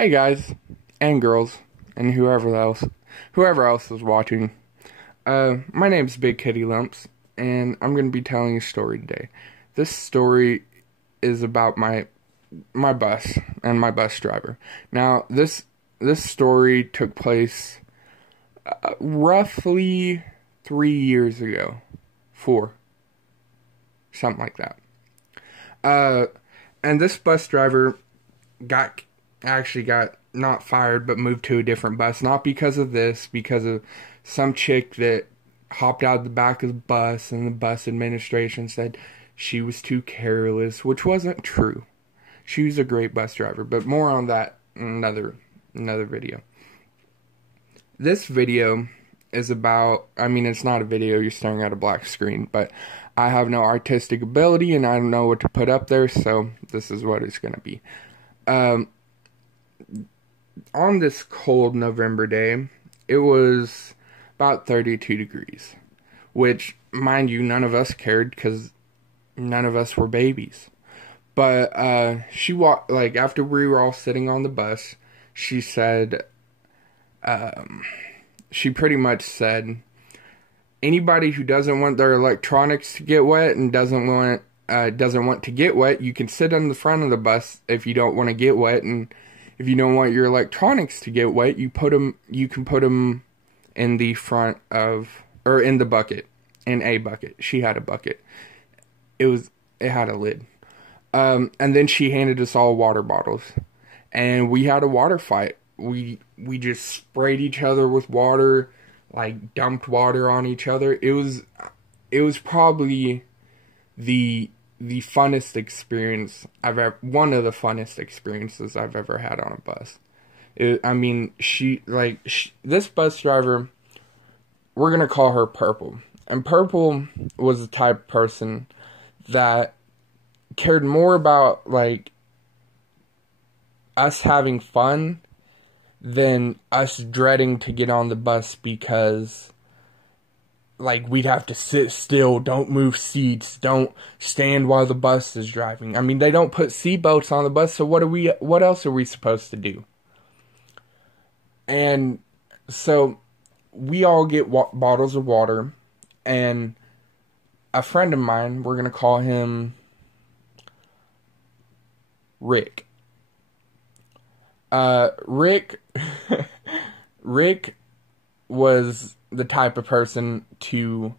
Hey guys, and girls, and whoever else is watching. My name's Big Kitty Lumps, and I'm going to be telling a story today. This story is about my bus and my bus driver. Now, this story took place roughly 3 years ago. 4. Something like that. And this bus driver got not fired, but moved to a different bus. Not because of this, because of some chick that hopped out of the back of the bus, and the bus administration said she was too careless, which wasn't true. She was a great bus driver, but more on that in another video. This video is about, it's not a video, you're staring at a black screen, but I have no artistic ability, and I don't know what to put up there, so this is what it's going to be. On this cold November day, it was about 32 degrees, which, mind you, none of us cared because none of us were babies. But she walked, after we were all sitting on the bus, she said, she pretty much said, anybody who doesn't want their electronics to get wet and doesn't want to get wet, you can sit on the front of the bus if you don't want to get wet, and if you don't want your electronics to get wet, you can put them in the front of, or in the bucket, in a bucket. She had a bucket. It had a lid. And then she handed us all water bottles, and we had a water fight. We just sprayed each other with water, dumped water on each other. It was probably the funnest experience one of the funnest experiences I've ever had on a bus. This bus driver, we're gonna call her Purple. And Purple was the type of person that cared more about, us having fun than us dreading to get on the bus because we'd have to sit still, don't move seats, don't stand while the bus is driving. They don't put seatbelts on the bus, so what else are we supposed to do? And so we all get bottles of water, and a friend of mine, we're going to call him Rick. Rick was the type of person to,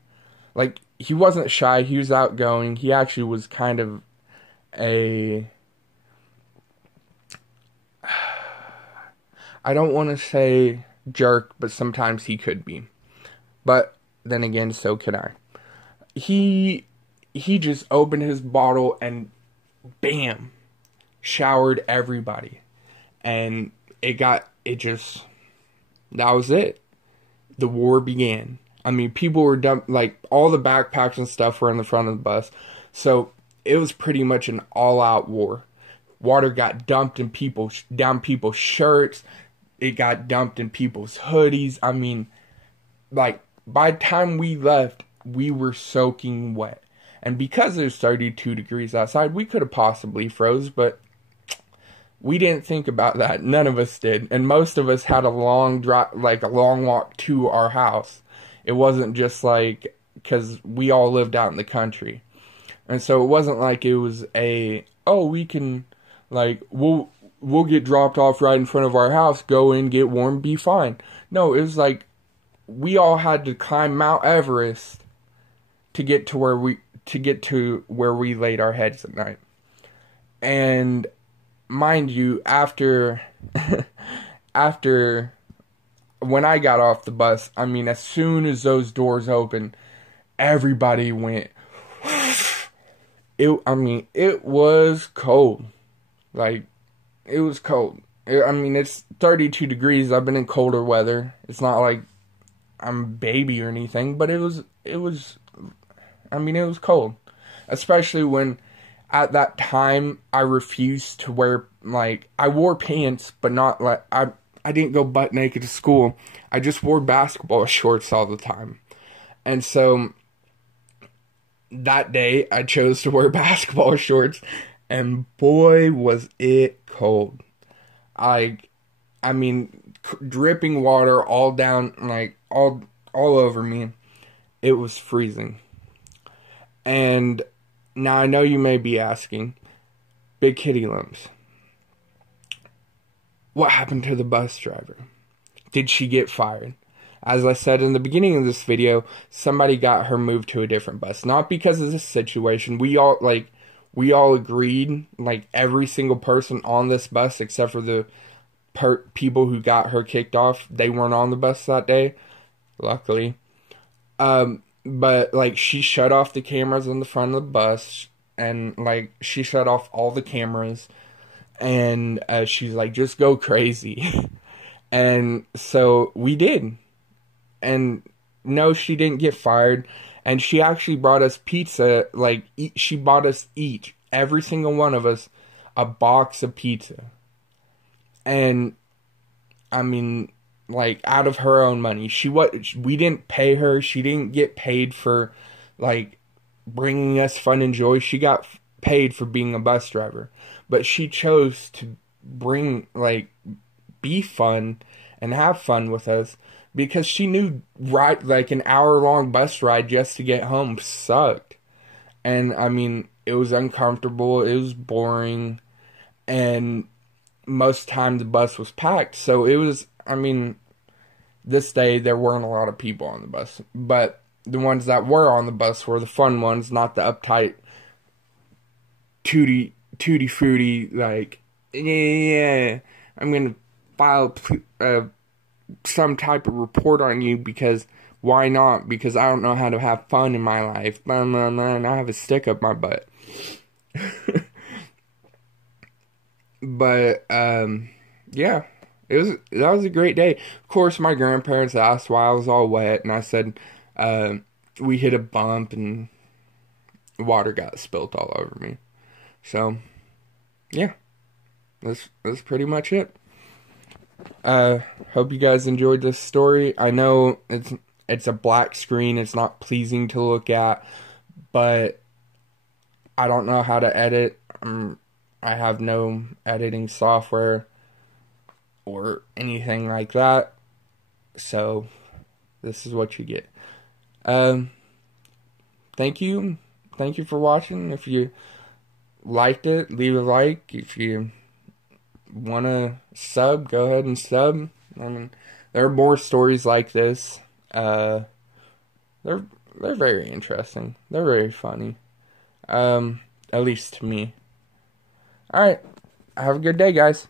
he wasn't shy, he was outgoing, he actually was kind of I don't want to say jerk, but sometimes he could be. But then again, so could I. He just opened his bottle and bam, showered everybody. And that was it. The war began. People were dump, all the backpacks and stuff were in the front of the bus. So it was pretty much an all-out war. Water got dumped down people's shirts. It got dumped in people's hoodies. By the time we left, we were soaking wet. And because it was 32 degrees outside, we could have possibly froze, but we didn't think about that. None of us did. And most of us had a long walk to our house. It wasn't just because we all lived out in the country. And so it wasn't like it was we can, we'll get dropped off right in front of our house, go in, get warm, be fine. No, it was we all had to climb Mount Everest to get to where we laid our heads at night. And mind you, after when I got off the bus, as soon as those doors opened, everybody went, it was cold. It was cold. It's 32 degrees. I've been in colder weather. It's not like I'm a baby or anything, but it was cold. Especially when, at that time, I refused to wear, I wore pants, but not, I didn't go butt naked to school. I just wore basketball shorts all the time. And so, that day, I chose to wear basketball shorts, and boy, was it cold. I mean, dripping water all down, like, all over me. It was freezing. And now I know you may be asking, Big Kitty Limbs, what happened to the bus driver? Did she get fired? As I said in the beginning of this video, somebody got her moved to a different bus. Not because of this situation. We all agreed, like, every single person on this bus, except for the people who got her kicked off, they weren't on the bus that day, luckily. But, like, she shut off the cameras in the front of the bus, and, like, she shut off all the cameras, and she's like, just go crazy. And so we did. And no, she didn't get fired. And she actually brought us pizza. Like, she bought us each, every single one of us, a box of pizza. And, I mean, like, out of her own money. We didn't pay her. She didn't get paid for, like, bringing us fun and joy. She got paid for being a bus driver. But she chose to be fun and have fun with us. Because she knew, like, an hour-long bus ride just to get home sucked. And, I mean, it was uncomfortable, it was boring, and most of the time the bus was packed. So it was, I mean, this day there weren't a lot of people on the bus. But the ones that were on the bus were the fun ones, not the uptight, tutti frutti, like, yeah, I'm gonna file some type of report on you because why not? Because I don't know how to have fun in my life. And I have a stick up my butt. But yeah, that was a great day. Of course, my grandparents asked why I was all wet, and I said we hit a bump and water got spilt all over me. So yeah, that's pretty much it. Hope you guys enjoyed this story. I know it's a black screen, it's not pleasing to look at, but I don't know how to edit. I have no editing software or anything like that, so this is what you get. Thank you for watching. If you liked it, leave a like. If you want to sub, go ahead and sub. I mean, there are more stories like this. They're very interesting. They're very funny. At least to me. Alright. Have a good day, guys.